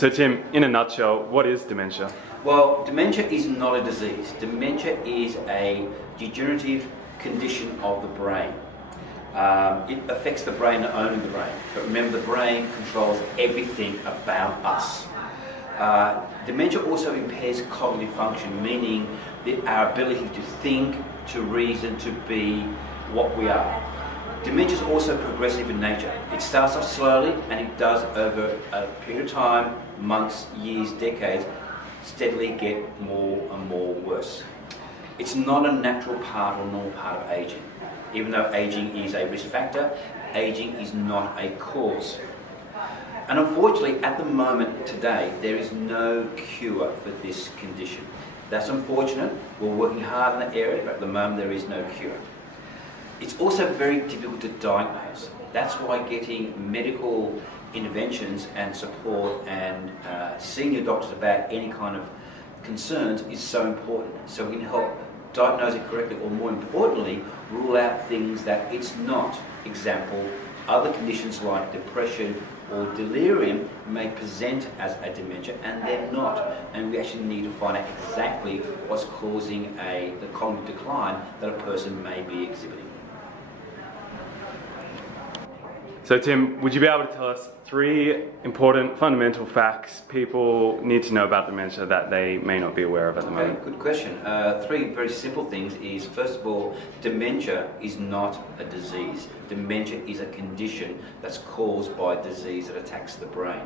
So Tim, in a nutshell, what is dementia? Well, dementia is not a disease. Dementia is a degenerative condition of the brain. It affects the brain, not only the brain, but remember the brain controls everything about us. Dementia also impairs cognitive function, meaning our ability to think, to reason, to be what we are. Dementia is also progressive in nature. It starts off slowly and it does over a period of time, months, years, decades, steadily get more and more worse. It's not a natural part or normal part of aging. Even though aging is a risk factor, aging is not a cause. And unfortunately, at the moment today, there is no cure for this condition. That's unfortunate. We're working hard in that area, but at the moment there is no cure. It's also very difficult to diagnose. That's why getting medical interventions and support and seeing your doctors about any kind of concerns is so important. So we can help diagnose it correctly, or more importantly, rule out things that it's not. Example, other conditions like depression or delirium may present as a dementia and they're not. And we actually need to find out exactly what's causing the cognitive decline that a person may be exhibiting. So Tim, would you be able to tell us 3 important fundamental facts people need to know about dementia that they may not be aware of at the moment? Good question. 3 very simple things is, first of all, dementia is not a disease. Dementia is a condition that's caused by a disease that attacks the brain.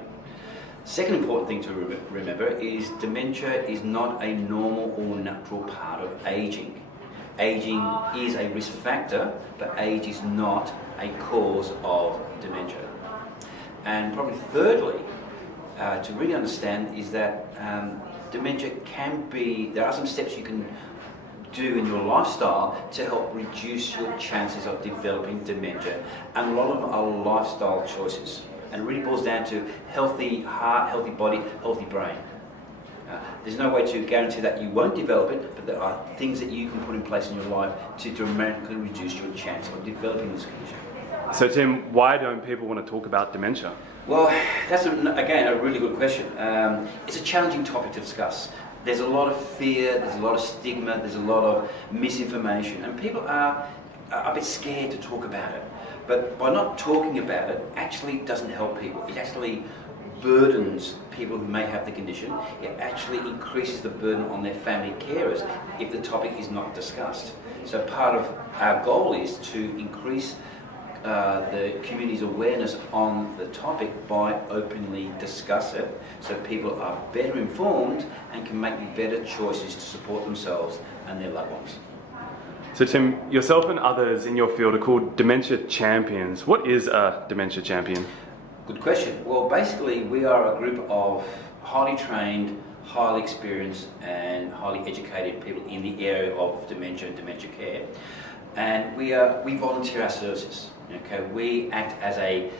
Second important thing to remember is dementia is not a normal or natural part of aging. Aging is a risk factor, but age is not a cause of dementia. And probably thirdly, to really understand is that dementia can be, there are some steps you can do in your lifestyle to help reduce your chances of developing dementia, and a lot of them are lifestyle choices. And it really boils down to healthy heart, healthy body, healthy brain. There's no way to guarantee that you won't develop it, but there are things that you can put in place in your life to dramatically reduce your chance of developing this condition. So Tim, why don't people want to talk about dementia? Well, that's again a really good question. It's a challenging topic to discuss. There's a lot of fear, there's a lot of stigma, there's a lot of misinformation, and people are a bit scared to talk about it. But by not talking about it, actually doesn't help people. It actually burdens people who may have the condition. It actually increases the burden on their family carers if the topic is not discussed. So part of our goal is to increase the community's awareness on the topic by openly discuss it, so people are better informed and can make better choices to support themselves and their loved ones. So Tim, yourself and others in your field are called dementia champions. What is a dementia champion? Good question. Well, basically we are a group of highly trained, highly experienced and highly educated people in the area of dementia and dementia care. And we volunteer our services. Okay, we act as a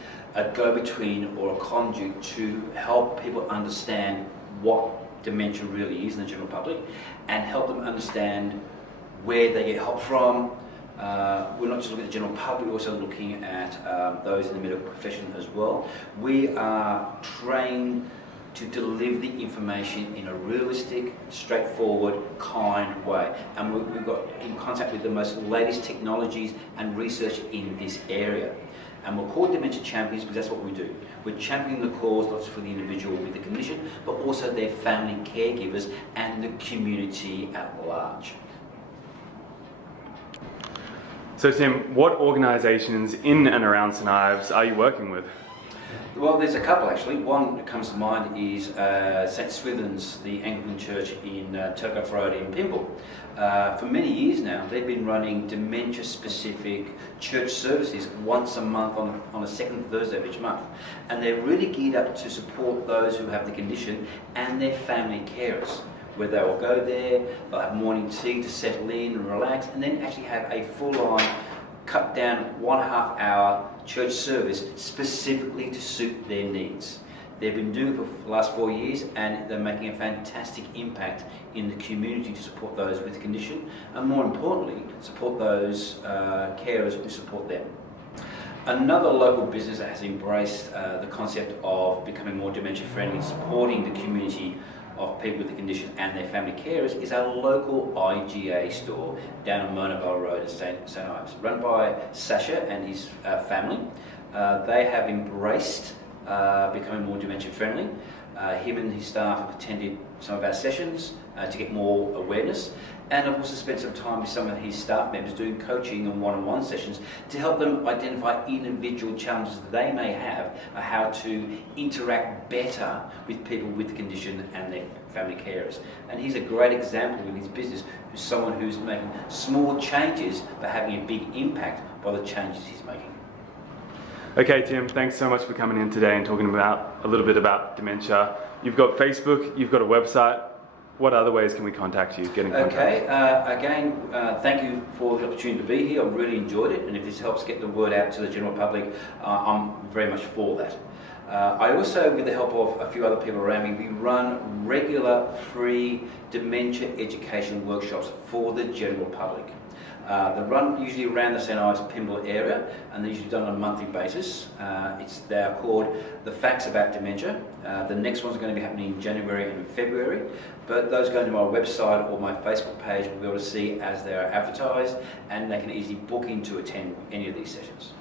go-between or a conduit to help people understand what dementia really is in the general public, and help them understand where they get help from. We're not just looking at the general public, we're also looking at those in the medical profession as well. We are trained to deliver the information in a realistic, straightforward, kind way. And we've got in contact with the most latest technologies and research in this area. And we're called Dementia Champions because that's what we do. We're championing the cause, not just for the individual with the condition, but also their family caregivers and the community at large. So Tim, what organisations in and around St Ives are you working with? Well, there's a couple actually. One that comes to mind is St Swithin's, the Anglican Church in Telegraph Road in Pymble. For many years now, they've been running dementia-specific church services once a month on a second Thursday of each month. And they're really geared up to support those who have the condition and their family carers, where they will go there, they'll have morning tea to settle in and relax, and then actually have a full-on, cut down 1.5 hour church service specifically to suit their needs. They've been doing it for the last 4 years, and they're making a fantastic impact in the community to support those with the condition, and more importantly, support those carers who support them. Another local business that has embraced the concept of becoming more dementia friendly, supporting the community of people with the condition and their family carers is our local IGA store down on Mona Vale Road in St Ives, run by Sasha and his family. They have embraced becoming more dementia friendly. Him and his staff have attended some of our sessions to get more awareness, and I've also spent some time with some of his staff members doing coaching and one-on-one sessions to help them identify individual challenges that they may have, how to interact better with people with the condition and their family carers. And he's a great example in his business, who's someone who's making small changes but having a big impact by the changes he's making. Okay, Tim, thanks so much for coming in today and talking about a little bit about dementia. You've got Facebook, you've got a website. What other ways can we contact you, get in contact? Okay, again, thank you for the opportunity to be here. I really enjoyed it, and if this helps get the word out to the general public, I'm very much for that. I also, with the help of a few other people around me, we run regular free dementia education workshops for the general public. They run usually around the St Ives Pymble area, and they're usually done on a monthly basis. They're called The Facts About Dementia. The next one's going to be happening in January and February, but those going to my website or my Facebook page will be able to see as they are advertised, and they can easily book in to attend any of these sessions.